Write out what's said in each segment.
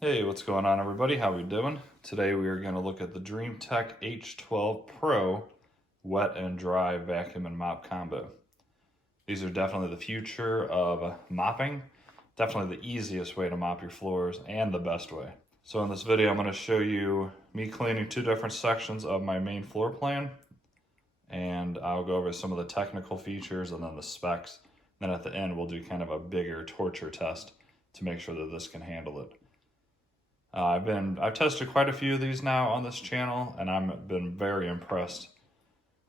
Hey, what's going on everybody? How we doing? Today we are going to look at the Dreame H12 Pro wet and dry vacuum and mop combo. These are definitely the future of mopping, definitely the easiest way to mop your floors and the best way. So in this video I'm going to show you me cleaning two different sections of my main floor plan, and I'll go over some of the technical features and then the specs. Then at the end we'll do kind of a bigger torture test to make sure that this can handle it. I've tested quite a few of these now on this channel, and I've been very impressed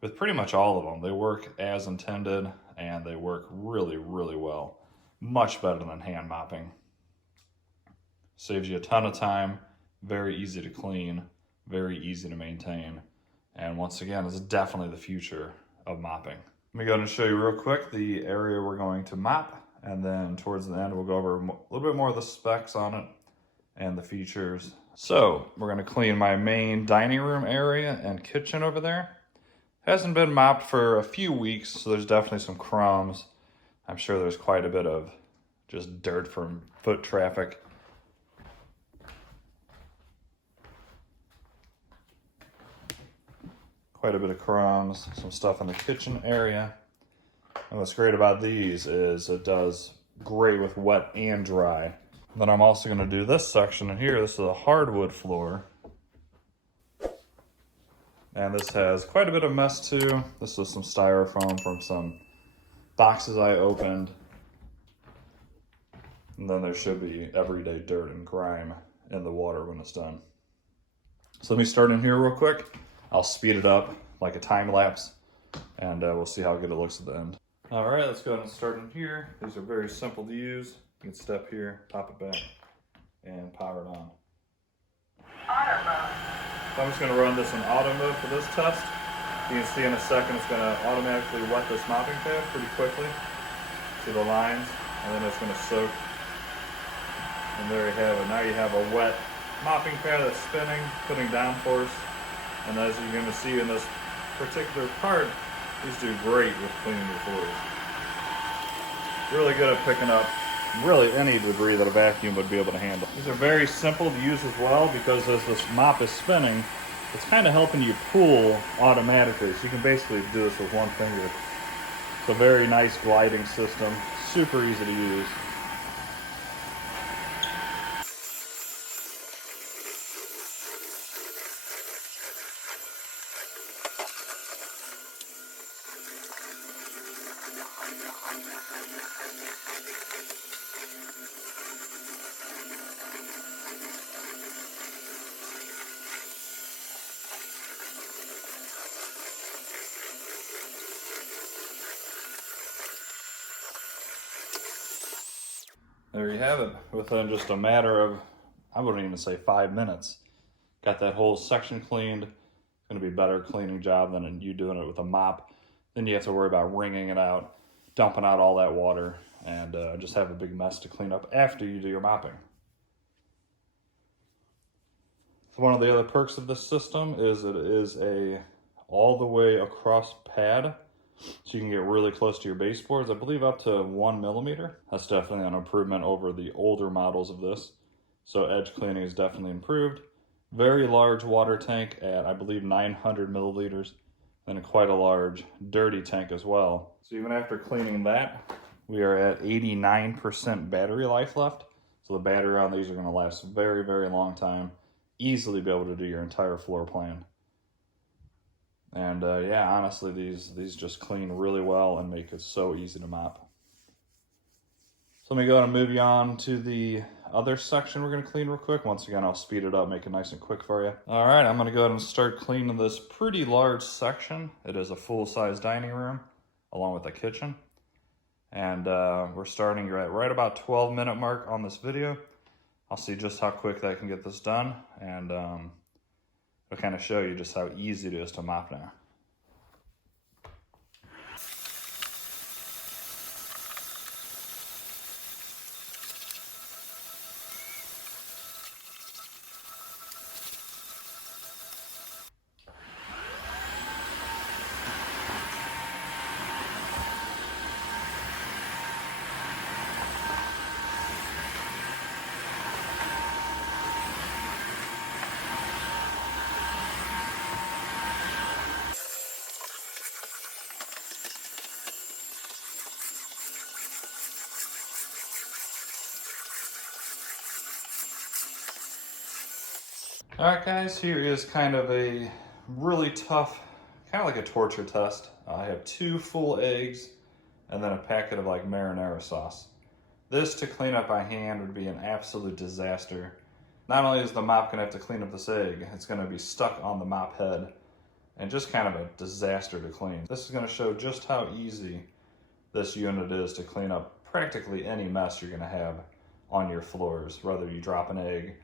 with pretty much all of them. They work as intended, and they work really, really well. Much better than hand mopping. Saves you a ton of time, very easy to clean, very easy to maintain, and once again, it's definitely the future of mopping. Let me go ahead and show you real quick the area we're going to mop, and then towards the end we'll go over a little bit more of the specs on it and the features. So we're gonna clean my main dining room area and kitchen over there. Hasn't been mopped for a few weeks, so there's definitely some crumbs. I'm sure there's quite a bit of just dirt from foot traffic. Quite a bit of crumbs, some stuff in the kitchen area. And what's great about these is it does great with wet and dry. Then I'm also going to do this section in here. This is a hardwood floor. And this has quite a bit of mess too. This is some styrofoam from some boxes I opened. And then there should be everyday dirt and grime in the water when it's done. So let me start in here real quick. I'll speed it up like a time lapse, and we'll see how good it looks at the end. All right, let's go ahead and start in here. These are very simple to use. You can step here, pop it back, and power it on. Auto mode. So I'm just going to run this in auto mode for this test. You can see in a second it's going to automatically wet this mopping pad pretty quickly. See the lines, and then it's going to soak. And there you have it. Now you have a wet mopping pad that's spinning, putting downforce. And as you're going to see in this particular part, these do great with cleaning your floors. Really good at picking up really any debris that a vacuum would be able to handle. These are very simple to use as well because as this mop is spinning, it's kind of helping you pull automatically. So you can basically do this with one finger. It's a very nice gliding system, super easy to use. There you have it. Within just a matter of, I wouldn't even say 5 minutes, got that whole section cleaned. It's going to be a better cleaning job than you doing it with a mop. Then you have to worry about wringing it out, dumping out all that water, and just have a big mess to clean up after you do your mopping. One of the other perks of this system is it is a all the way across pad. So you can get really close to your baseboards, I believe up to 1 millimeter. That's definitely an improvement over the older models of this. So edge cleaning is definitely improved. Very large water tank at, I believe, 900 milliliters. And quite a large dirty tank as well. So even after cleaning that, we are at 89% battery life left. So the battery on these are going to last a very, very long time. Easily be able to do your entire floor plan. And yeah, honestly, these just clean really well and make it so easy to mop. So let me go ahead and move you on to the other section we're going to clean real quick. Once again, I'll speed it up, make it nice and quick for you. All right, I'm going to go ahead and start cleaning this pretty large section. It is a full-size dining room along with the kitchen. And we're starting at right about 12-minute mark on this video. I'll see just how quick that can get this done, and it'll kind of show you just how easy it is to mop now. Alright guys, here is kind of a really tough, kind of like a torture test. I have 2 full eggs and then a packet of like marinara sauce. This to clean up by hand would be an absolute disaster. Not only is the mop gonna have to clean up this egg, it's gonna be stuck on the mop head and just kind of a disaster to clean. This is gonna show just how easy this unit is to clean up practically any mess you're gonna have on your floors, whether you drop an egg,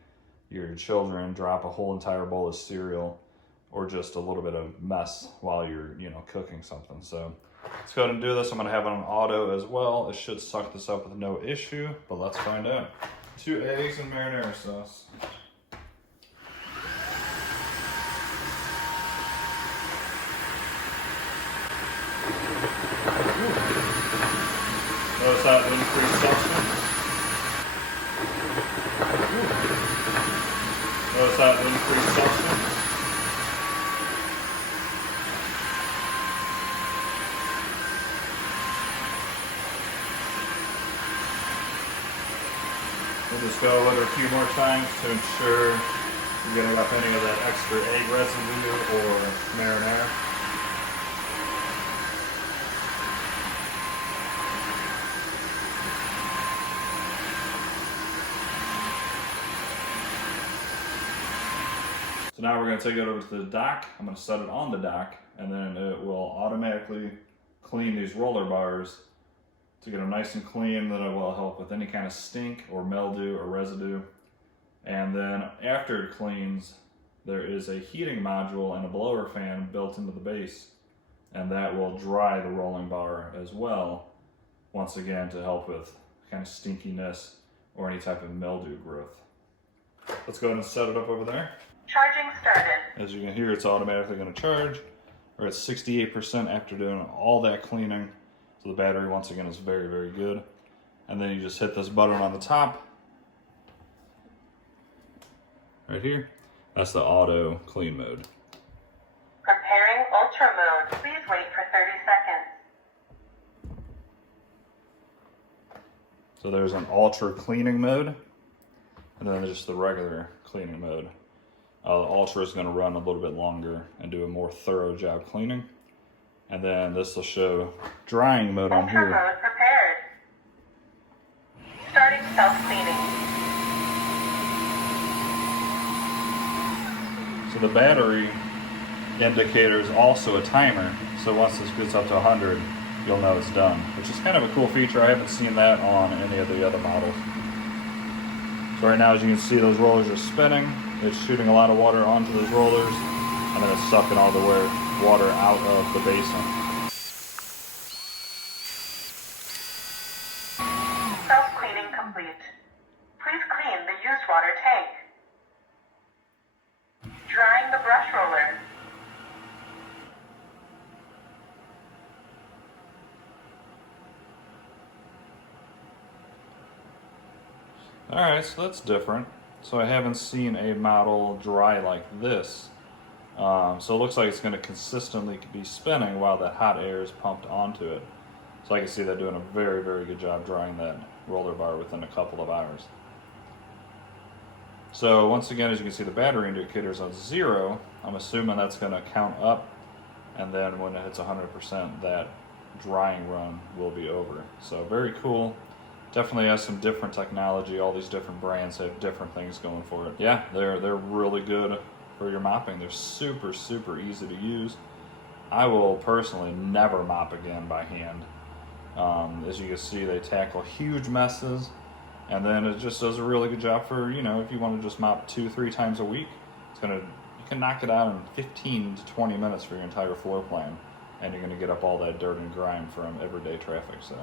your children drop a whole entire bowl of cereal, or just a little bit of mess while you're, cooking something. So let's go ahead and do this. I'm gonna have it on auto as well. It should suck this up with no issue, but let's find out. 2 eggs and marinara sauce. Notice that increased suction. Notice that increased suction. We'll just go over it a few more times to ensure you're getting up any of that extra egg residue or marinara. So now we're going to take it over to the dock. I'm going to set it on the dock, and then it will automatically clean these roller bars to get them nice and clean. Then it will help with any kind of stink or mildew or residue. And then after it cleans, there is a heating module and a blower fan built into the base, and that will dry the rolling bar as well, once again to help with kind of stinkiness or any type of mildew growth. Let's go ahead and set it up over there. Charging started. As you can hear, it's automatically going to charge. We're at 68% after doing all that cleaning. So the battery, once again, is very, very good. And then you just hit this button on the top. Right here. That's the auto clean mode. Preparing ultra mode. Please wait for 30 seconds. So there's an ultra cleaning mode. And then there's just the regular cleaning mode. The Ultra is going to run a little bit longer and do a more thorough job cleaning. And then this will show drying mode on Ultra here. mode prepared. Starting self-cleaning. So the battery indicator is also a timer. So once this gets up to 100, you'll know it's done. Which is kind of a cool feature. I haven't seen that on any of the other models. So right now, as you can see, those rollers are spinning. It's shooting a lot of water onto those rollers, and then it's sucking all the water out of the basin. Self-cleaning complete. Please clean the used water tank. Drying the brush roller. Alright, so that's different. So I haven't seen a model dry like this. So it looks like it's going to consistently be spinning while that hot air is pumped onto it. So I can see that doing a very, very good job drying that roller bar within a couple of hours. So once again, as you can see, the battery indicator is on 0. I'm assuming that's going to count up, and then when it hits 100%, that drying run will be over. So very cool. Definitely has some different technology. All these different brands have different things going for it. Yeah, they're really good for your mopping. They're super, super easy to use. I will personally never mop again by hand. As you can see, they tackle huge messes, and then it just does a really good job for, if you want to just mop 2-3 times a week, you can knock it out in 15 to 20 minutes for your entire floor plan, and you're going to get up all that dirt and grime from everyday traffic. So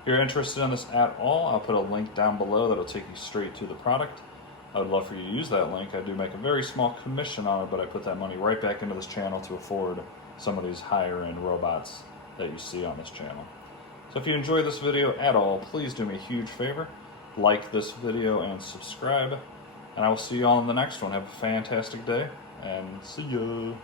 if you're interested in this at all, I'll put a link down below that'll take you straight to the product. I would love for you to use that link. I do make a very small commission on it, but I put that money right back into this channel to afford some of these higher end robots that you see on this channel. So if you enjoyed this video at all, please do me a huge favor. Like this video and subscribe. And I will see you all in the next one. Have a fantastic day, and see ya.